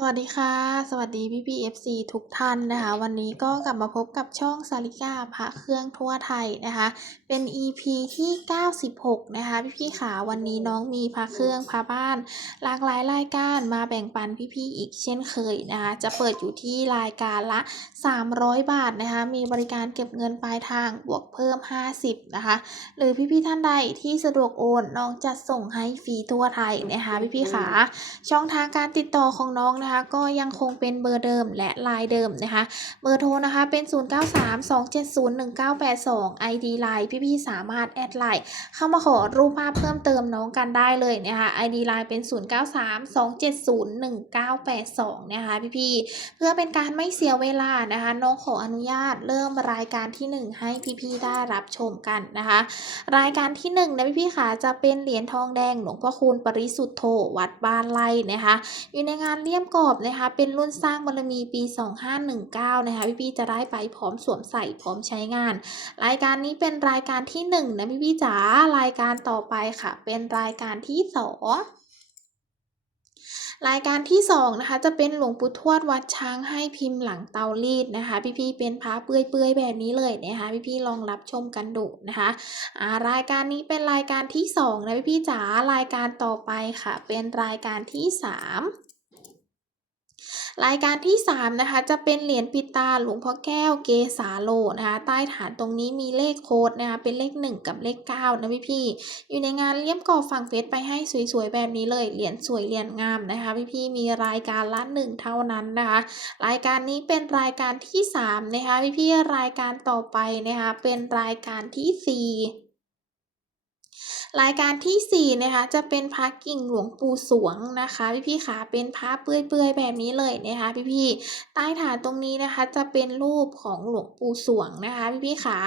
สวัสดีค่ะ สวัสดีพี่พี่เอฟซีทุกท่านนะคะ วันนี้ก็กลับมาพบกับช่องสาริกาพระเครื่องทั่วไทยนะคะ เป็น EP ที่ 96 นะคะ พี่พี่ขาวันนี้น้องมีพระเครื่องพระบ้าน หลากหลายรายการมาแบ่งปันพี่พี่อีกเช่นเคยนะคะ จะเปิดอยู่ที่รายการละ 300 บาทนะคะ มีบริการเก็บเงินปลายทางบวกเพิ่ม 50 นะคะ หรือพี่พี่ท่านใดที่สะดวกโอนน้องจัดส่งให้ฟรีทั่วไทยนะคะ พี่พี่ขาช่องทางการติดต่อของน้องนะคะก็ยังคงเป็นเบอร์เดิมและไลน์เดิมนะคะเบอร์โทรนะคะเป็น 0932701982 ID ไลน์พี่ๆสามารถแอดไลน์เข้ามาขอรูปภาพเพิ่มเติมน้องกันได้เลยนะคะ ID ไลน์เป็น 0932701982 นะคะพี่ๆเพื่อเป็นการไม่เสียเวลานะคะน้องขออนุญาตเริ่มรายการที่ 1 ให้พี่ๆได้รับชมกันนะคะ รายการที่1นะพี่ๆค่ะจะเป็นเหรียญทองแดงหลวงพ่อคูณปริสุทธโธวัดบ้านไร่นะคะ อยู่ในงานเลี่ยมกอบนะคะ เป็นรุ่นสร้างบารมีปี 2519 นะคะ พี่ๆจะได้ไปพร้อมสวมใส่พร้อมใช้งาน รายการนี้เป็นรายการที่ 1 นะพี่ๆจ๋ารายการต่อไปค่ะ เป็นรายการที่สองรายการที่2นะคะจะเป็นหลวงปู่ทวดวัดช้างให้พิมพ์หลังเตารีดนะคะ พี่ๆเป็นพระเปื่อยๆแบบนี้เลยนะคะ พี่ๆลองรับชมกันดูนะคะอ่ารายการนี้เป็นรายการที่2นะพี่ๆจ๋ารายการต่อไปค่ะ เป็นรายการที่ 3 รายการที่ 3 นะคะ จะเป็นเหรียญปิดตาหลวงพ่อแก้วเกสาโลนะคะ ใต้ฐานตรงนี้มีเลขโค้ดนะคะ เป็นเลข 1 กับเลข 9 นะพี่พี่ อยู่ในงานเลี่ยมกรอบฝั่งเฟซไปให้สวยๆ แบบนี้เลย เหรียญสวยเหรียญงามนะคะ พี่พี่มีรายการละ1เท่านั้นนะคะ รายการนี้เป็นรายการที่3นะคะพี่พี่รายการต่อไปนะคะ เป็นรายการที่ 4 รายการที่ 4 นะคะจะเป็นพระกิ่งหลวงปู่สวงนะคะพี่ๆขาเป็นพระเปื่อยๆแบบนี้เลยนะคะพี่ๆใต้ฐานตรงนี้นะคะจะเป็นรูปของหลวงปู่สวงนะคะพี่ๆขา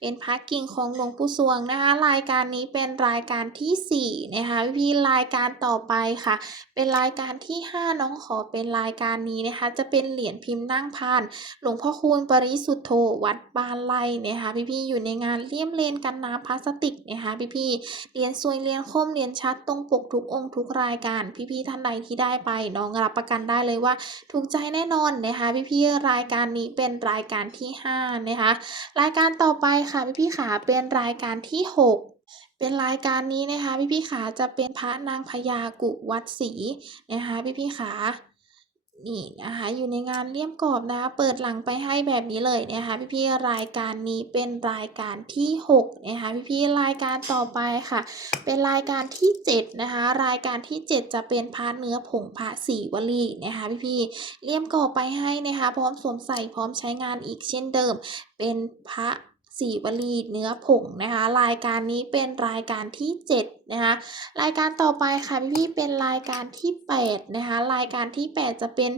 เป็นพระกิ่งของหลวงปู่สวงนะคะรายการนี้เป็นรายการที่4นะคะพี่ๆรายการต่อไปค่ะ เป็นรายการที่ 5 น้องขอเป็นรายการนี้นะคะจะเป็นเหรียญพิมพ์นั่งพาน หลวงพ่อคูณปริสุทธโธวัดบานไร่นะคะพี่ๆอยู่ในงานเลี่ยมเลนกันน้ำพลาสติกนะคะพี่ๆเรียนสวยเรียนคมเรียนชัดตรงปกทุกองค์ทุกรายการพี่ๆท่านใดที่ได้ไปน้องรับประกันได้เลยว่า ถูกใจแน่นอนนะคะพี่ๆรายการนี้เป็นรายการที่5นะคะรายการต่อไปค่ะพี่ๆขาเป็นรายการที่ 6เป็นรายการนี้นะคะพี่ๆขาจะเป็นพระนางพญากุวัดศรีนะคะพี่ๆขา นี่นะคะอยู่ในงานเลี่ยมกรอบนะคะเปิดหลังไปให้แบบนี้เลยนะคะพี่ๆรายการนี้เป็นรายการที่6นะคะพี่ๆรายการต่อไปค่ะ เป็นรายการที่7นะคะรายการที่ 7 จะเป็นพาเนื้อผงพระสีวลีนะคะพี่ๆเลี่ยมกรอบไปให้นะคะพร้อมสวมใส่พร้อมใช้งานอีกเช่นเดิม เป็นพระ สีวลีเนื้อผงนะคะ รายการนี้เป็นรายการที่ 7 นะคะ รายการต่อไปค่ะพี่ๆเป็นรายการที่ 8 นะคะ รายการที่ 8 จะเป็น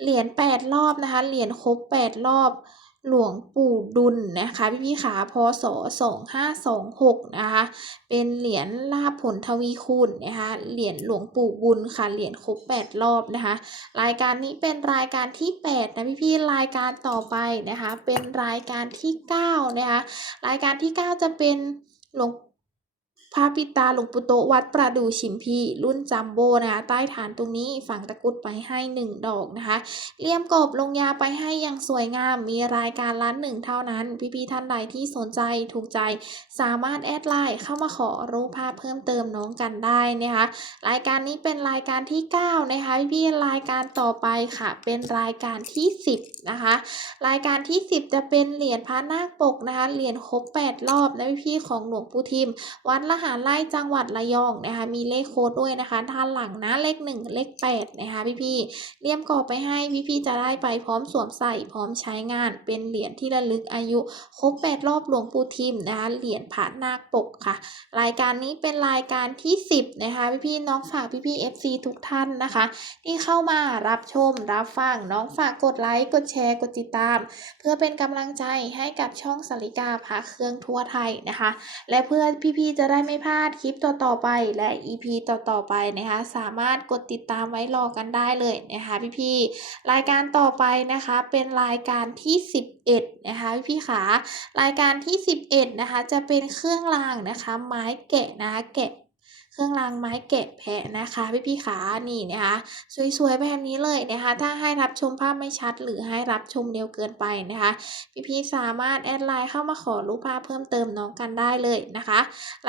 เหรียญ8รอบนะคะ เหรียญครบ 8 รอบ หลวงปู่ดุลนะคะพี่พี่ขาพศ2526นะคะเป็นเหรียญลาบผลทวีคูณนะคะเหรียญหลวงปู่บุญค่ะเหรียญครบ 8 รอบนะคะรายการนี้เป็นรายการที่ 8 นะพี่พี่รายการต่อไปนะคะเป็นรายการที่ 9 นะคะรายการที่ 9 จะเป็นหลวง พระปิตาหลวงปู่โตวัดประดู่ชิมพีรุ่นจัมโบ้นะคะใต้ฐานตรงนี้ฝังตะกุดไปให้ 1 ดอกนะคะเลี่ยมกอบลงยาไปให้อย่างสวยงาม มีรายการละหนึ่งเท่านั้น พี่ๆท่านใดที่สนใจถูกใจ สามารถแอดไลน์เข้ามาขอรูปภาพเพิ่มเติมน้องกันได้นะคะรายการนี้เป็นรายการที่ 9 นะคะพี่ๆรายการต่อไปค่ะ เป็นรายการที่ 10 นะคะ รายการที่ 10 จะเป็นเหรียญพระนาคปกนะคะเหรียญครบ8รอบนะพี่ๆของหลวงปู่ทิมวัดละหารไร่จังหวัดระยองนะคะมีเลขโค้ดด้วยนะคะด้านหลังนะเลข 1 เลข8นะคะพี่ๆเลี่ยมกรอบไปให้พี่ๆจะได้ไปพร้อมสวมใส่พร้อมใช้งานเป็นเหรียญที่ระลึกอายุครบ8รอบหลวงปู่ทิมนะคะเหรียญพระนาคปกค่ะ รายการนี้เป็นรายการที่ 10นะคะพี่ๆน้องฝากพี่ๆ FC ทุกท่านนะคะ ที่เข้ามารับชมรับฟังน้องฝากกดไลค์กดแชร์กดติดตาม เพื่อเป็นกำลังใจให้กับช่องสาริกาพระเครื่องทั่วไทยนะคะ และเพื่อพี่ๆจะได้ไม่พลาดคลิปต่อๆไปและ EP ต่อๆไปนะคะ สามารถกดติดตามไว้รอกันได้เลยนะคะพี่ๆรายการต่อไปนะคะเป็นรายการที่ 11 นะคะพี่ๆขารายการที่ 11 นะคะจะเป็นเครื่องรางนะคะ ไม้แกะนะคะแกะ เครื่องรางไม้แกะแพะนะคะ พี่พี่ขานี่นะคะสวยๆแบบนี้เลยนะคะ ถ้าให้รับชมภาพไม่ชัด หรือให้รับชมเร็วเกินไปนะคะ พี่พี่สามารถแอดไลน์เข้ามาขอรูปภาพเพิ่มเติมน้องกันได้เลยนะคะ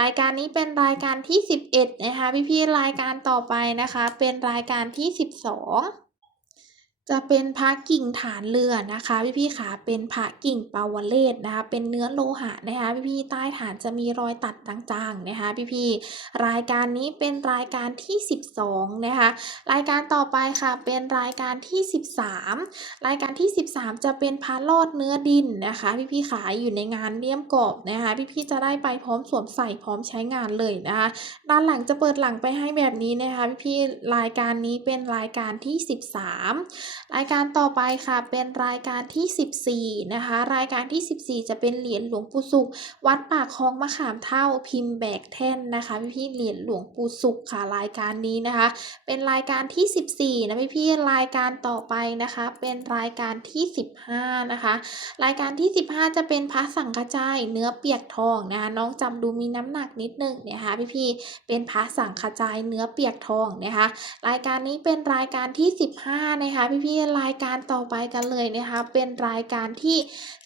รายการนี้เป็นรายการที่ 11นะคะพี่พี่รายการต่อไปนะคะ เป็นรายการที่ 12 จะเป็นพระกิ่งฐานเรือนะคะพี่ๆขาเป็นพระกิ่งปาวเลศนะคะ เป็นเนื้อโลหะนะคะพี่ๆใต้ฐานจะมีรอยตัดจางๆนะคะพี่ๆรายการนี้เป็นรายการที่ 12นะคะรายการต่อไปค่ะเป็นรายการที่ 13 รายการที่ 13 จะเป็นพระลอดเนื้อดินนะคะพี่ๆขาอยู่ในงานเลี่ยมกรอบนะคะพี่ๆจะได้ไปพร้อมสวมใส่พร้อมใช้งานเลยนะคะด้านหลังจะเปิดหลังไปให้แบบนี้นะคะพี่ๆรายการนี้เป็นรายการที่ 13รายการต่อไปค่ะ เป็นรายการที่ 14 นะคะ รายการที่ 14 จะเป็นเหรียญหลวงปู่สุข วัดปากคลองมะขามเท่าพิมพ์แบกแท่นนะคะ พี่ๆเหรียญหลวงปู่สุขค่ะรายการนี้นะคะ เป็นรายการที่ 14 นะพี่ๆรายการต่อไปนะคะ เป็นรายการที่ 15 นะคะ รายการที่ 15 จะเป็นพระสังฆจายเนื้อเปียกทองนะคะน้องจำดูมีน้ำหนักนิดนึงนะคะพี่ๆเป็นพระสังฆจายเนื้อเปียกทองนะคะ รายการนี้เป็นรายการที่ 15 นะคะพี่ๆรายการต่อไปกันเลยนะคะ เป็นรายการที่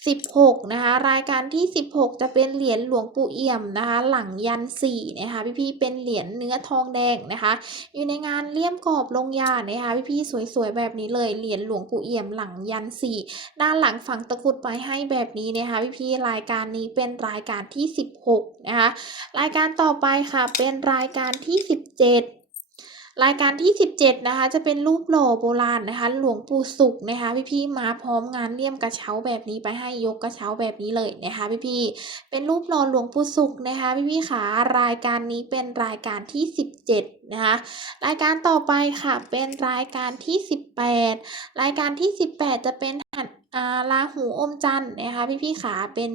16 นะคะ รายการที่ 16 จะเป็นเหรียญหลวงปู่เอี่ยมนะคะ หลังยันสี่นะคะพี่ๆเป็นเหรียญเนื้อทองแดงนะคะ อยู่ในงานเลี่ยมกรอบลงยานะคะพี่ๆสวยๆแบบนี้เลยเหรียญหลวงปู่เอี่ยมหลังยันสี่ด้านหลังฝังตะกุดไว้ให้แบบนี้นะคะพี่ๆรายการนี้เป็นรายการที่ 16 นะคะ รายการต่อไปค่ะเป็นรายการที่ 17 รายการที่ 17 นะคะ จะเป็นรูปหล่อโบราณนะคะ หลวงปู่สุขนะคะ พี่ๆมาพร้อมงานเลี่ยมกระเช้าแบบนี้ไปให้ยกกระเช้าแบบนี้เลยนะคะพี่ๆเป็นรูปหล่อหลวงปู่สุขนะคะ พี่ๆขารายการนี้เป็นรายการที่ 17นะคะรายการต่อไปค่ะเป็นรายการที่ 18 รายการที่ 18 จะเป็นหันอ่าราหูอมจันทร์นะคะพี่ๆขาเป็น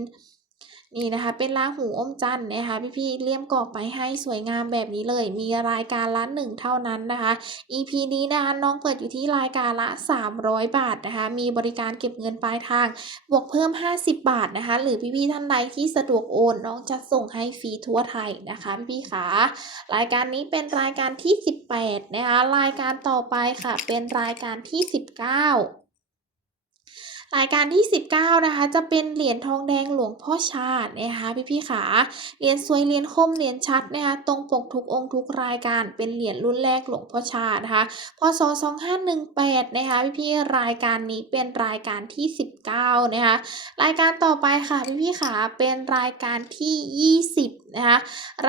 นี่นะคะ เป็นราหูอมจันทร์นะคะพี่ๆเลี่ยมกรอบไปให้สวยงามแบบนี้เลย มีรายการละหนึ่งเท่านั้นนะคะ EP นี้นะคะน้องเปิดอยู่ที่รายการละ 300 บาทนะคะ มีบริการเก็บเงินปลายทาง บวกเพิ่ม 50 บาทนะคะ หรือพี่ๆท่านใดที่สะดวกโอนน้องจะส่งให้ฟรีทั่วไทยนะคะพี่ๆขารายการนี้เป็นรายการที่ 18นะคะรายการต่อไปค่ะ เป็นรายการที่ 19ายการที่ 19 นะคะ จะเป็นเหรียญทองแดงหลวงพ่อชาตินะคะพี่ๆขาเหรียญสวยเหรียญคมเหรียญชัดนะคะตรงปกทุกองค์ทุกรายการเป็นเหรียญรุ่นแรกหลวงพ่อชาตินะคะพศ2518นะคะพี่ๆรายการนี้เป็นรายการที่ 19 นะคะรายการต่อไปค่ะพี่ๆขาเป็นรายการที่ 20 นะคะ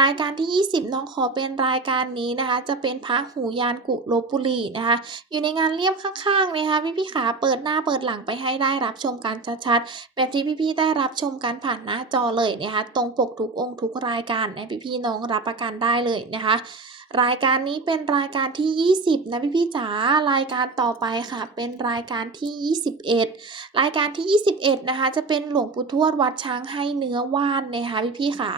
รายการที่ 20 น้องขอเป็นรายการนี้นะคะจะเป็นพระหูยานกุลบบุรีนะคะอยู่ในงานเลี่ยมข้างๆนะคะพี่พี่ๆขาเปิดหน้าเปิดหลังไปให้ได้รับชมกันชัดๆ แบบที่พี่ๆได้รับชมกันผ่านหน้าจอเลยนะคะ ตรงปกทุกองค์ทุกรายการนะพี่ๆน้องรับประกันได้เลยนะคะรายการนี้เป็นรายการที่ 20 นะพี่ๆจ๋ารายการต่อไปค่ะ เป็นรายการที่ 21 รายการที่ 21 นะคะ จะเป็นหลวงปู่ทวดวัดช้างให้เนื้อว่านนะคะพี่ๆขา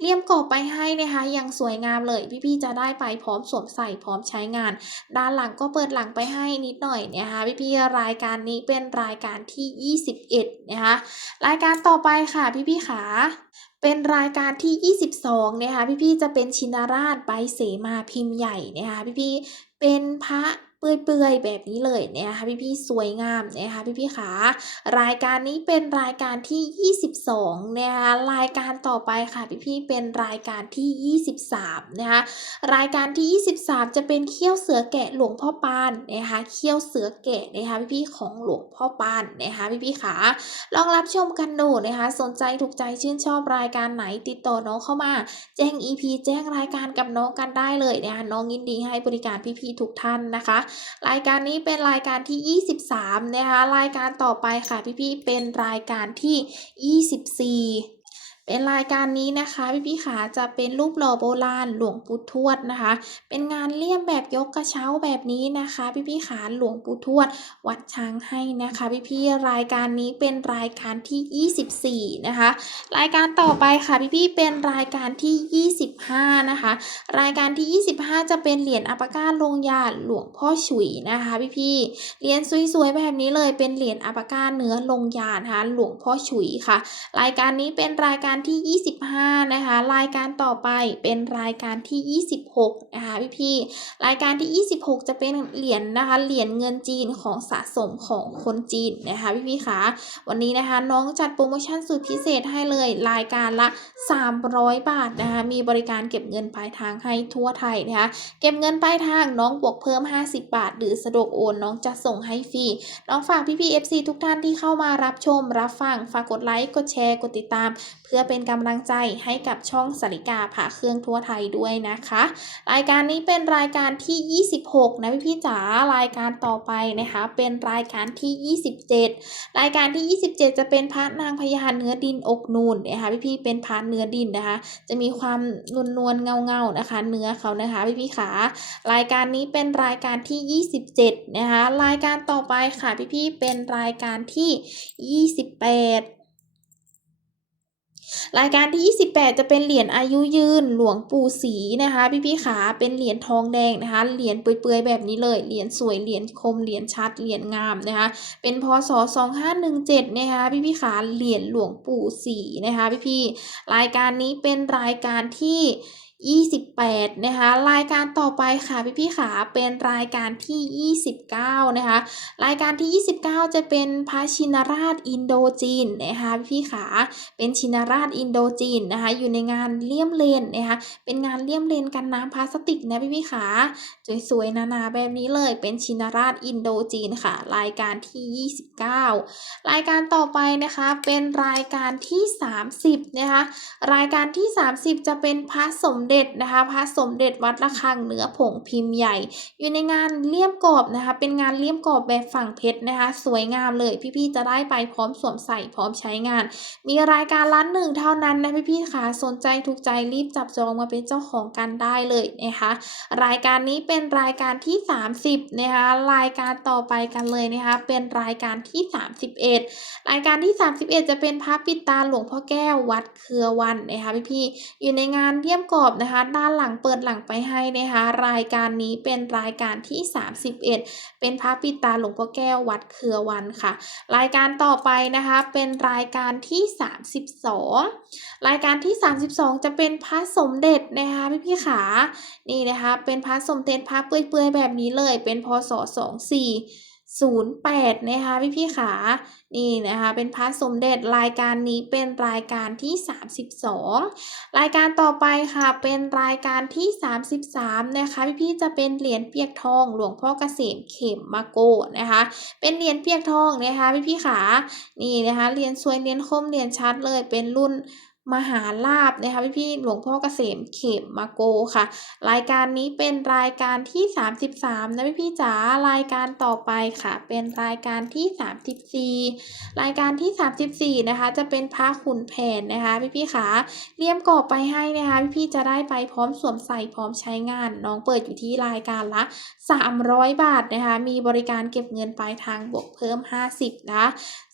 เลี่ยมกรอบไปให้นะคะอย่างสวยงามเลย พี่ๆจะได้ไปพร้อมสวมใส่พร้อมใช้งาน ด้านหลังก็เปิดหลังไปให้นิดหน่อยนะคะพี่ๆรายการนี้เป็นรายการที่ 21 นะคะรายการต่อไปค่ะพี่ๆขาเป็นรายการที่ 22 นะคะพี่ๆจะเป็นชินราชใบเสมาพิมพ์ใหญ่นะคะพี่ๆเป็นพระ เปื่อยๆแบบนี้เลยนะคะพี่ๆสวยงามนะคะพี่ๆขารายการนี้เป็นรายการที่ 22นะคะรายการต่อไปค่ะพี่ๆเป็นรายการที่ 23นะคะรายการที่ 23 จะเป็นเขี้ยวเสือแกะหลวงพ่อปานนะคะเขี้ยวเสือแกะนะคะพี่ๆของหลวงพ่อปานนะคะพี่ๆขาลองรับชมกันดูนะคะสนใจถูกใจชื่นชอบรายการไหนติดต่อน้องเข้ามา แจ้ง EP แจ้งรายการกับน้องกันได้เลยนะคะน้องยินดีให้บริการพี่ๆทุกท่านนะคะรายการนี้เป็นรายการที่ 23 นะคะ รายการต่อไปค่ะพี่ๆเป็นรายการที่ 24 เป็นรายการนี้นะคะพี่ๆขาจะเป็นรูปหล่อโบราณหลวงปู่ทวดนะคะ เป็นงานเลี่ยมแบบยกกระเช้าแบบนี้นะคะ พี่ๆขาหลวงปู่ทวด วัดช้างให้นะคะ พี่ๆรายการนี้เป็นรายการที่ 24 นะคะ รายการต่อไปค่ะพี่ๆเป็นรายการที่ 25 นะคะ รายการที่ 25 จะเป็นเหรียญอัปกาลงยาหลวงพ่อฉุยนะคะพี่ๆเหรียญสวยๆแบบนี้เลยเป็นเหรียญอัปกาเนื้อลงยานะคะหลวงพ่อฉุยค่ะ รายการนี้เป็นรายการการที่ 25 นะคะ รายการต่อไปเป็นรายการที่ 26 นะคะพี่ๆรายการที่ 26 จะเป็นเหรียญนะคะ เหรียญเงินจีนของสะสมของคนจีนนะคะพี่ๆคะวันนี้นะคะน้องจัดโปรโมชั่นสุดพิเศษให้เลยรายการละ 300 บาทนะคะ มีบริการเก็บเงินปลายทางให้ทั่วไทยนะคะ เก็บเงินปลายทางน้องบวกเพิ่ม 50 บาท หรือสะดวกโอนน้องจะส่งให้ฟรี น้องฝากพี่พี่ FC ทุกท่านที่เข้ามารับชมรับฟัง ฝากกดไลค์ กดแชร์ กดติดตาม พื่อเป็นกำลังใจให้กับช่องสาริกาผ่าเครื่องทั่วไทยด้วยนะคะ รายการนี้เป็นรายการที่ 26 นะพี่พี่จ๋ารายการต่อไปนะคะ เป็นรายการที่ 27 รายการที่ 27 จะเป็นพระนางพญาเนื้อดินอกนูนนะคะพี่พี่เป็นพระเนื้อดินนะคะ จะมีความนวลนวลๆเงาเงาๆนะคะ เนื้อเขานะคะพี่พี่ขารายการนี้เป็นรายการที่ 27 นะคะ รายการต่อไปค่ะพี่พี่เป็นรายการที่ 28 รายการที่ 28 จะเป็นเหรียญอายุยืนหลวงปู่ศรีนะคะพี่พี่ๆขาเป็นเหรียญทองแดงนะคะ เหรียญเปื่อยๆแบบนี้เลย เหรียญสวย เหรียญคม เหรียญชัด เหรียญงามนะคะ เป็นพศ 2517 นะคะ พี่พี่ๆขาเหรียญหลวงปู่ศรีนะคะ พี่พี่ๆรายการนี้เป็นรายการที่ 28 นะคะ รายการต่อไปค่ะพี่พี่ขาเป็นรายการที่ 29 นะคะ รายการที่ 29 จะเป็นพระชินราชอินโดจีนนะคะพี่พี่ขาเป็นชินราชอินโดจีนนะคะ อยู่ในงานเลี่ยมเลนนะคะเป็นงานเลี่ยมเลนกันน้ำพลาสติกนะพี่พี่ขาสวยๆนาๆแบบนี้เลยเป็นชินราชอินโดจีนค่ะ รายการที่ 29 รายการต่อไปนะคะเป็นรายการที่ 30 นะคะรายการที่ 30 จะเป็นพระสมเดเด็จนะคะพระสมเด็จวัดระฆังเหนือผงพิมพ์ใหญ่ อยู่ในงานเลี่ยมกรอบนะคะ เป็นงานเลี่ยมกรอบแบบฝั่งเพชรนะคะ สวยงามเลยพี่ๆจะได้ไปพร้อมสวมใส่พร้อมใช้งาน มีรายการร้านหนึ่งเท่านั้นนะพี่ๆค่ะสนใจถูกใจรีบจับจองมาเป็นเจ้าของกันได้เลยนะคะรายการนี้เป็นรายการที่ 30นะคะรายการต่อไปกันเลยนะคะเป็นรายการที่ 31 รายการที่ 31 จะเป็นพระปิดตาหลวงพ่อแก้ววัดเครือวันนะคะพี่ๆอยู่ในงานเยี่ยมกรอบนะคะ ด้านหลังเปิดหลังไปให้นะคะ รายการนี้เป็นรายการที่ 31 เป็นพระปิตาหลวงพ่อแก้ววัดเครือวันค่ะ รายการต่อไปนะคะเป็นรายการที่ 32 รายการที่ 32 จะเป็นพระสมเด็จนะคะพี่พี่ๆขานี่นะคะเป็นพระสมเด็จพระเปื่อยๆแบบนี้เลย เป็นพศ 08 นะคะพี่พี่ขานี่นะคะเป็นพระสมเด็จรายการนี้เป็นรายการที่ 32 รายการต่อไปค่ะเป็นรายการที่ 33 นะคะพี่พี่จะเป็นเหรียญเปียกทองหลวงพ่อเกษมเข็มมาโกนะคะ เป็นเหรียญเปียกทองนะคะพี่พี่ขานี่นะคะเหรียญสวยเหรียญคมเหรียญชัดเลยเป็นรุ่น มหาลาบนะคะพี่พี่ๆหลวงพ่อเกษมเข็มมาโกค่ะ รายการนี้เป็นรายการที่ 33 นะพี่พี่ๆจ๋ารายการต่อไปค่ะ เป็นรายการที่ 34 รายการที่ 34 นะคะ จะเป็นพระขุนแผนนะคะพี่พี่ๆขาเลี่ยมกรอบไปให้นะคะพี่พี่ๆจะได้ไปพร้อมสวมใส่พร้อมใช้งาน น้องเปิดอยู่ที่รายการละ 300 บาทนะคะมีบริการเก็บเงินปลายทางบวกเพิ่ม 50 นะ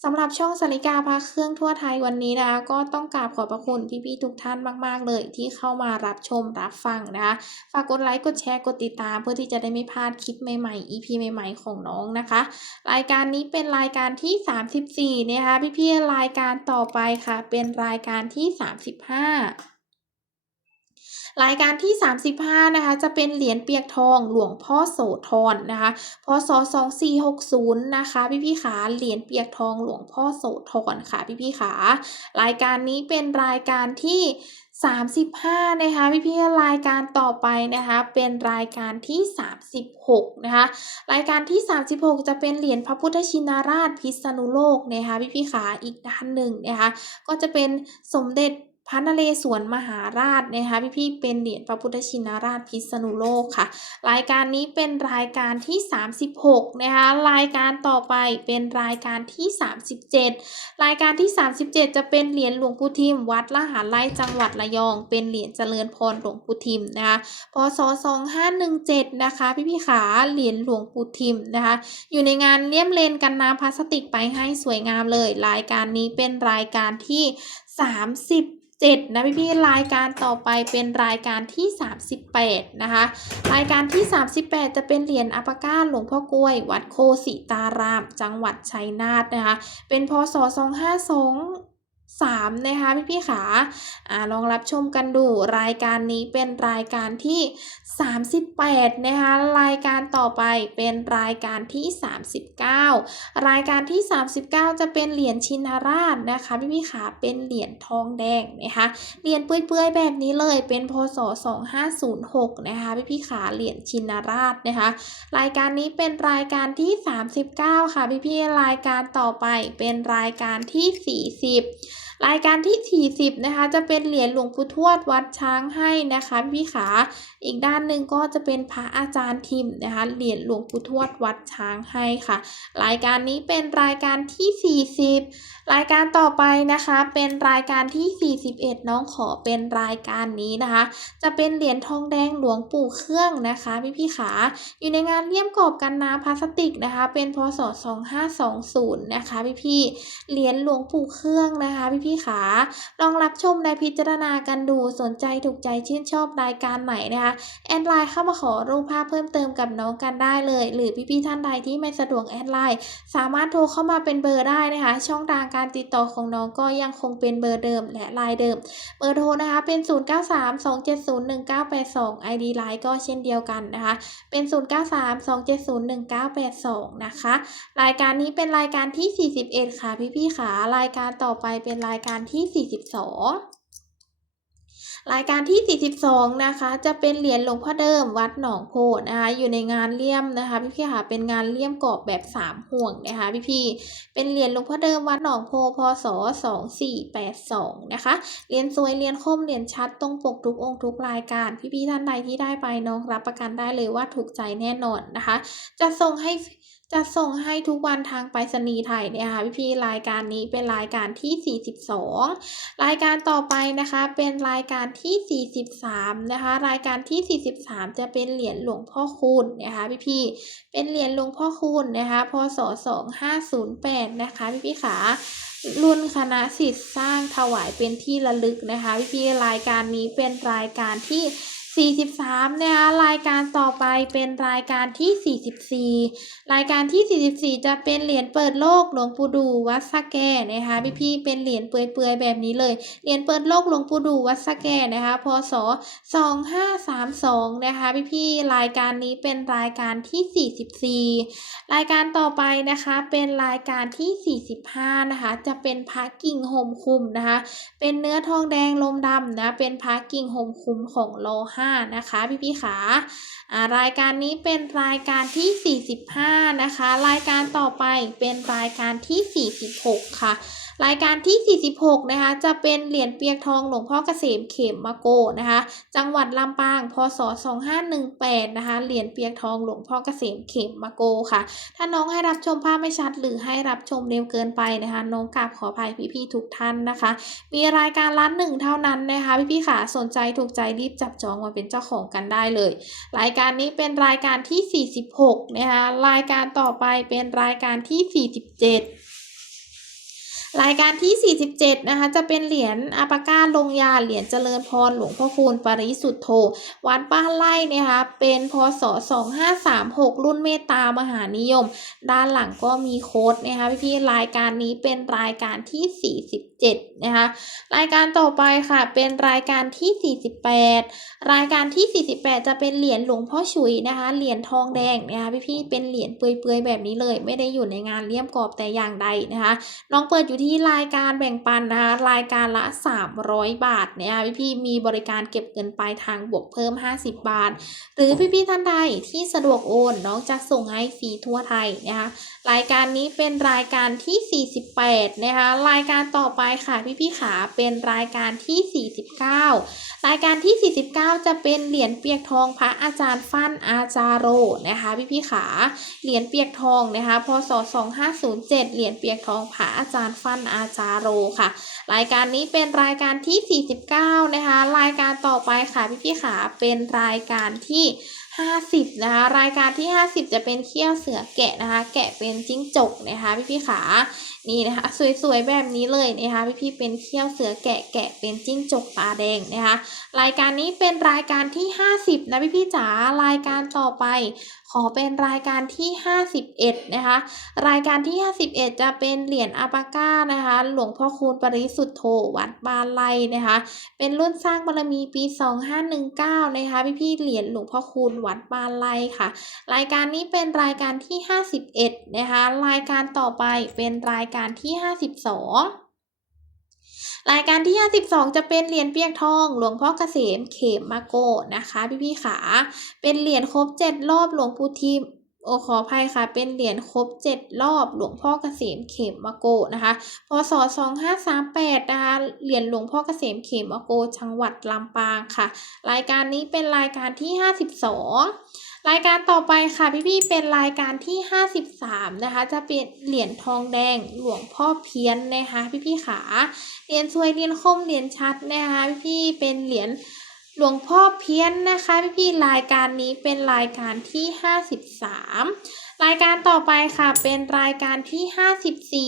สำหรับช่องสาริกาพาเครื่องทั่วไทยวันนี้นะคะก็ต้องกราบขอบพระคุณพี่ๆทุกท่านมากๆ เลยที่เข้ามารับชมรับฟังนะคะฝากกดไลค์กดแชร์กดติดตาม เพื่อที่จะได้ไม่พลาดคลิปใหม่ๆ EP ใหม่ๆ ของน้องนะคะ รายการนี้เป็นรายการที่ 34นะคะพี่ๆรายการต่อไปค่ะ เป็นรายการที่ 35 รายการที่ 35 นะคะ จะเป็นเหรียญเปียกทองหลวงพ่อโสธรนะคะพศ2460 นะคะพี่พี่ขาเหรียญเปียกทองหลวงพ่อโสธรค่ะพี่พี่ขารายการนี้เป็นรายการที่35 นะคะพี่พี่รายการต่อไปนะคะเป็นรายการที่ 36 นะคะรายการที่ 36 จะเป็นเหรียญพระพุทธชินราชพิษณุโลกนะคะพี่พี่ขาอีกด้านหนึ่งนะคะก็จะเป็นสมเด็จ พระนเรศวรมหาราชนะคะพี่ๆเป็นเหรียญพระพุทธชินราชพิษณุโลกค่ะ รายการนี้เป็นรายการที่ 36นะคะรายการต่อไปเป็นรายการที่ 37 รายการที่ 37 จะเป็นเหรียญหลวงปู่ทิม วัดละหารไร่จังหวัดระยอง เป็นเหรียญเจริญพรหลวงปู่ทิมนะคะพศ2517นะคะพี่ๆขาเหรียญหลวงปู่ทิมนะคะอยู่ในงานเลี่ยมเลนกันน้ำพลาสติกไปให้สวยงามเลย รายการนี้เป็นรายการที่ 7นะพี่พี่รายการต่อไปเป็นรายการที่ 38 นะคะ รายการที่ 38 จะเป็นเหรียญอัปาก้าหลวงพ่อกล้วย วัดโคสิตาราม จังหวัดชัยนาทนะคะ เป็นพศ 252 3 นะคะพี่ๆขาอ่าลองรับชมกันดูรายการนี้เป็นรายการที่ 38 นะคะรายการต่อไปเป็นรายการที่ 39 รายการที่ 39 จะเป็นเหรียญชินาราชนะคะพี่ๆขาเป็นเหรียญทองแดงนะคะเหรียญเปื่อยๆแบบนี้เลยเป็นพศ 2506 นะคะพี่ๆขาเหรียญชินาราชนะคะรายการนี้เป็นรายการที่ 39 ค่ะพี่ๆรายการต่อไปเป็นรายการที่ 40 รายการที่ 40 นะคะ จะเป็นเหรียญหลวงปู่ทวดวัดช้างให้นะคะพี่ขา อีกด้านหนึ่งก็จะเป็นพระอาจารย์ทิมนะคะ เหรียญหลวงปู่ทวดวัดช้างให้ค่ะ รายการนี้เป็นรายการที่ 40 รายการต่อไปนะคะ เป็นรายการที่ 41 น้องขอเป็นรายการนี้นะคะ จะเป็นเหรียญทองแดงหลวงปู่เครื่องนะคะพี่ๆขา อยู่ในงานเลี่ยมกรอบกันน้ำพลาสติกนะคะ เป็นพศ 2520 นะคะพี่ๆเหรียญหลวงปู่เครื่องนะคะพี่ๆขา ลองรับชมและพิจารณากันดูสนใจถูกใจชื่นชอบรายการไหนนะคะแอดไลน์เข้ามาขอรูปภาพเพิ่มเติมกับน้องกันได้เลย หรือพี่ๆท่านใดที่ไม่สะดวกแอดไลน์สามารถโทรเข้ามาเป็นเบอร์ได้นะคะ ช่องทางการการติดต่อของน้องก็ยังคงเป็นเบอร์เดิมและไลน์เดิม เบอร์โทรนะคะเป็น 0932701982 ID ไลน์ก็เช่นเดียวกันนะคะ เป็น 0932701982 นะคะ รายการนี้เป็นรายการที่ 41 ค่ะพี่ๆขารายการต่อไปเป็นรายการที่ 42 รายการที่ 42 นะคะ จะเป็นเหรียญหลวงพ่อเดิมวัดหนองโพนะคะอยู่ในงานเลี่ยมนะคะ พี่ๆค่ะเป็นงานเลี่ยมกรอบแบบ 3 ห่วงนะคะ พี่ๆเป็นเหรียญหลวงพ่อเดิมวัดหนองโพพศ2482 นะคะเหรียญสวยเหรียญคมเหรียญชัดตรงปกทุกองค์ทุกรายการ พี่ๆท่านใดที่ได้ไปน้องรับประกันได้เลยว่าถูกใจแน่นอนนะคะ จะส่งให้ จะส่งให้ทุกวันทางไปรษณีย์ไทยเนี่ยค่ะพี่ๆรายการนี้เป็นรายการที่ 42 รายการต่อไปนะคะเป็นรายการที่ 43 นะคะ รายการที่ 43 จะเป็นเหรียญหลวงพ่อคูณนะคะพี่ๆเป็นเหรียญหลวงพ่อคูณนะคะพศ2508 นะคะพี่ๆขารุ่นคณะสิทธิ์สร้างถวายเป็นที่ระลึกนะคะพี่ๆรายการนี้เป็นรายการที่ 43นะคะรายการต่อไปเป็นรายการที่ 44 รายการที่ 44 จะเป็นเหรียญเปิดโลกหลวงปู่ดูวัดสะแก่นะคะพี่ๆเป็นเหรียญเปื่อยๆแบบนี้เลยเหรียญเปิดโลกหลวงปู่ดูวัดสะแก่นะคะพศ2532นะคะพี่ๆรายการนี้เป็นรายการที่ 44 รายการต่อไปนะคะเป็นรายการที่ 45นะคะจะเป็นพระกิ่งห่มคุมนะคะเป็นเนื้อทองแดงลมดำนะเป็นพระกิ่งห่มคุมของโลห้านะคะ พี่ๆขาอ่า รายการนี้เป็นรายการที่ 45 นะคะ รายการต่อไปเป็นรายการที่ 46 ค่ะ รายการที่ 46 นะคะ จะเป็นเหรียญเปียกทองหลวงพ่อเกษมเขมมาโกนะคะ จังหวัดลำปาง พศ 2518 นะคะ เหรียญเปียกทองหลวงพ่อเกษมเขมมาโกค่ะ ถ้าน้องให้รับชมภาพไม่ชัด หรือให้รับชมเร็วเกินไปนะคะ น้องกราบขออภัยพี่ๆทุกท่านนะคะ มีรายการร้านหนึ่งเท่านั้นนะคะ พี่ๆค่ะ สนใจถูกใจรีบจับจองมาเป็นเจ้าของกันได้เลย รายการนี้เป็นรายการที่ 46 นะคะ รายการต่อไปเป็นรายการที่ 47 รายการที่ 47 นะคะ จะเป็นเหรียญอาปาก้าลงยา เหรียญเจริญพรหลวงพ่อคูณปริสุทธโธวัดบ้านไร่นะคะ เป็นพศ 2536 รุ่นเมตตามหานิยม ด้านหลังก็มีโค้ดนะคะพี่ๆรายการนี้เป็นรายการที่ 47 นะคะ รายการต่อไปค่ะ เป็นรายการที่ 48 รายการที่ 48 จะเป็นเหรียญหลวงพ่อฉุยนะคะ เหรียญทองแดงนะคะพี่ๆเป็นเหรียญเปื่อยๆแบบนี้เลย ไม่ได้อยู่ในงานเลี่ยมกรอบแต่อย่างใดนะคะ น้องเปิดอยู่ที่รายการแบ่งปันนะคะ รายการละ 300 บาทเนี่ยพี่พี่มีบริการเก็บเงินปลายทางบวกเพิ่ม 50 บาท หรือพี่พี่ท่านใดที่สะดวกโอนน้องจะส่งให้ฟรีทั่วไทยนะคะ รายการนี้เป็นรายการที่ 48 นะคะ รายการต่อไปค่ะพี่ๆขาเป็นรายการที่ 49 รายการที่ 49 จะเป็นเหรียญเปียกทองพระอาจารย์ฟั่นอาจารโรนะคะพี่ๆขาเหรียญเปียกทองนะคะพศ 2507 เหรียญเปียกทองพระอาจารย์ฟั่นอาจารโรค่ะ รายการนี้เป็นรายการที่ 49 นะคะ รายการต่อไปค่ะพี่ๆขาเป็นรายการที่ 50นะคะรายการที่ 50 จะเป็นเขี้ยวเสือแกะนะคะ แกะเป็นจิ้งจกนะคะพี่ๆขา นี่นะคะสวยๆแบบนี้เลยนะคะพี่ๆเป็นเขี้ยวเสือแกะแกะเป็นจิ้งจกตาแดงนะคะรายการนี้เป็นรายการที่ 50 นะพี่ๆจ๋ารายการต่อไป ขอเป็นรายการที่ 51 นะคะรายการที่ 51 จะเป็นเหรียญอาปาก้านะคะหลวงพ่อคูณปริสุทธโธวัดบาลัยนะคะเป็นรุ่นสร้างบารมีปี 2519 นะคะพี่ๆเหรียญหลวงพ่อคูณวัดบาลัยค่ะ รายการนี้เป็นรายการที่ 51 นะคะรายการต่อไปเป็นรายการการที่ 52 รายการที่ 52 จะเป็นเหรียญเปียกทอง หลวงพ่อเกษมเขมมาโกนะคะพี่ๆขาเป็นเหรียญครบ 7 รอบหลวงปู่ทิมโอขออภัยค่ะ เป็นเหรียญครบ 7 รอบหลวงพ่อเกษมเขมมาโกนะคะพศ2538นะคะเหรียญหลวงพ่อเกษมเขมมาโกจังหวัดลำปางค่ะ รายการนี้เป็นรายการที่ 52 รายการต่อไปค่ะพี่ๆเป็นรายการที่ 53 นะคะ จะเป็นเหรียญทองแดงหลวงพ่อเพี้ยนนะคะพี่ๆขาเหรียญสวยเหรียญคมเหรียญชัดนะคะพี่ๆเป็นเหรียญหลวงพ่อเพี้ยนนะคะพี่ๆรายการนี้เป็นรายการที่ 53 รายการต่อไปค่ะ เป็นรายการที่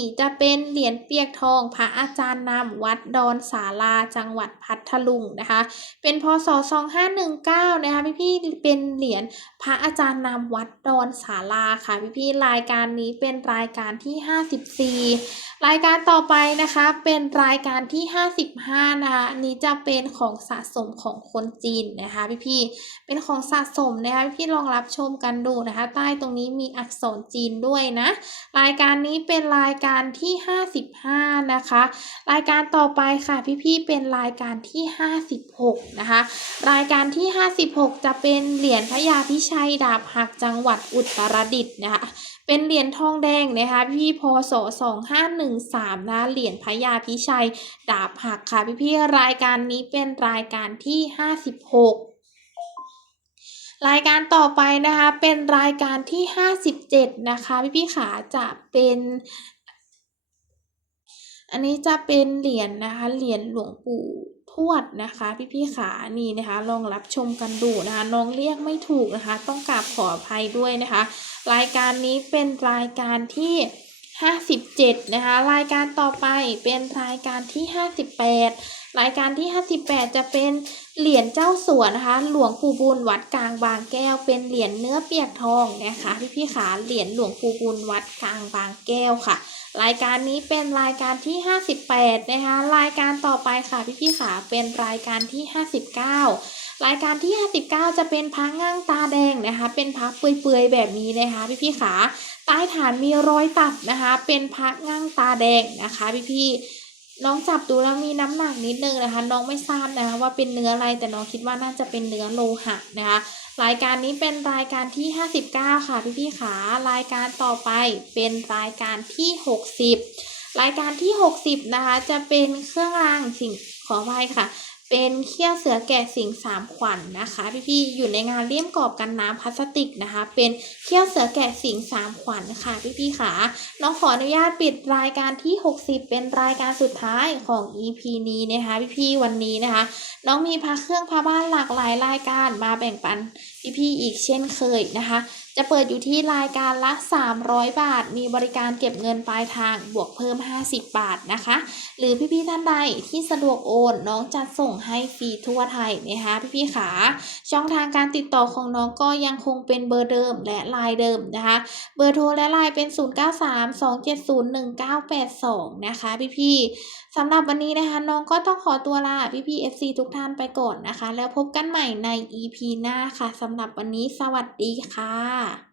54 จะเป็นเหรียญเปียกทอง พระอาจารย์นำวัดดอนสาลาจังหวัดพัทลุงนะคะ เป็นพศ 2519 นะคะพี่ๆเป็นเหรียญพระอาจารย์นำวัดดอนสาลาค่ะพี่ๆรายการนี้เป็นรายการที่ 54 รายการต่อไปนะคะเป็นรายการที่ 55 นะคะอันนี้จะเป็นของสะสมของคนจีนนะคะพี่ๆเป็นของสะสมนะคะพี่ๆลองรับชมกันดูนะคะ ใต้ตรงนี้มีอักษรจีนด้วยนะ รายการนี้เป็นรายการที่ 55 นะคะ รายการต่อไปค่ะพี่ๆเป็นรายการที่ 56 นะคะ รายการที่ 56 จะเป็นเหรียญพระยาพิชัยดาบหักจังหวัดอุตรดิตถ์นะคะเป็นเหรียญทองแดงนะคะพี่พศ2513นะเหรียญพระยาพิชัย ดาบหักค่ะพี่ๆรายการนี้เป็นรายการที่ 56 รายการต่อไปนะคะ เป็นรายการที่ 57 นะคะ พี่ๆขาจะเป็น อันนี้จะเป็นเหรียญนะคะ เหรียญหลวงปู่ทวดนะคะ พี่ๆขานี่นะคะ ลองรับชมกันดูนะคะ น้องเรียกไม่ถูกนะคะ ต้องกราบขออภัยด้วยนะคะ รายการนี้เป็นรายการที่ 57 นะคะ รายการต่อไปเป็นรายการที่ 58 รายการที่ 58 จะเป็นเหรียญเจ้าสัวนะคะ หลวงปู่บุญวัดกลางบางแก้ว เป็นเหรียญเนื้อเปียกทองนะคะพี่ๆขาเหรียญหลวงปู่บุญวัดกลางบางแก้วค่ะ รายการนี้เป็นรายการที่ 58 นะคะ รายการต่อไปค่ะพี่ๆขาเป็นรายการที่ 59รายการที่ 59 จะเป็นพังง่างตาแดงนะคะ เป็นพักเปื่อยๆแบบนี้นะคะ พี่ๆขา ใต้ฐานมีรอยตัดนะคะ เป็นพักง่างตาแดงนะคะ พี่ๆ น้องจับดูแล้วมีน้ำหนักนิดนึงนะคะ น้องไม่ทราบนะคะว่าเป็นเนื้ออะไรแต่น้องคิดว่าน่าจะเป็นเนื้อโลหะนะคะ รายการนี้เป็นรายการที่ 59 ค่ะพี่ๆขารายการต่อไปเป็นรายการที่ 60 รายการที่ 60 นะคะ จะเป็นเครื่องรางสิ่งขออภัยค่ะ เป็นเขี้ยวเสือแกะสิงสามขวัญนนะคะ พี่ๆอยู่ในงานเลี่ยมกรอบกันน้ำพลาสติกนะคะ เป็นเขี้ยวเสือแกะสิงสามขวัญค่ะพี่ๆขาน้องขออนุญาตปิดรายการที่ 60 เป็นรายการสุดท้ายของ EP นี้นะคะพี่ๆวันนี้นะคะ น้องมีพระเครื่องพระบ้านหลากหลายรายการมาแบ่งปันพี่ๆอีกเช่นเคยนะคะ จะเปิดอยู่ที่รายการละ 300 บาท มีบริการเก็บเงินปลายทางบวกเพิ่ม 50 บาทนะคะ หรือพี่ๆท่านใดที่สะดวกโอนน้องจะส่งให้ฟรีทั่วไทยนะคะพี่ๆขาช่องทางการติดต่อของน้องก็ยังคงเป็นเบอร์เดิมและไลน์เดิมนะคะ เบอร์โทรและไลน์เป็น 0932701982 นะคะพี่ๆ สำหรับวันนี้นะคะ น้องก็ต้องขอตัวลาพี่พี่ FC ทุกท่านไปก่อนนะคะ แล้วพบกันใหม่ใน EP หน้าค่ะสำหรับวันนี้สวัสดีค่ะ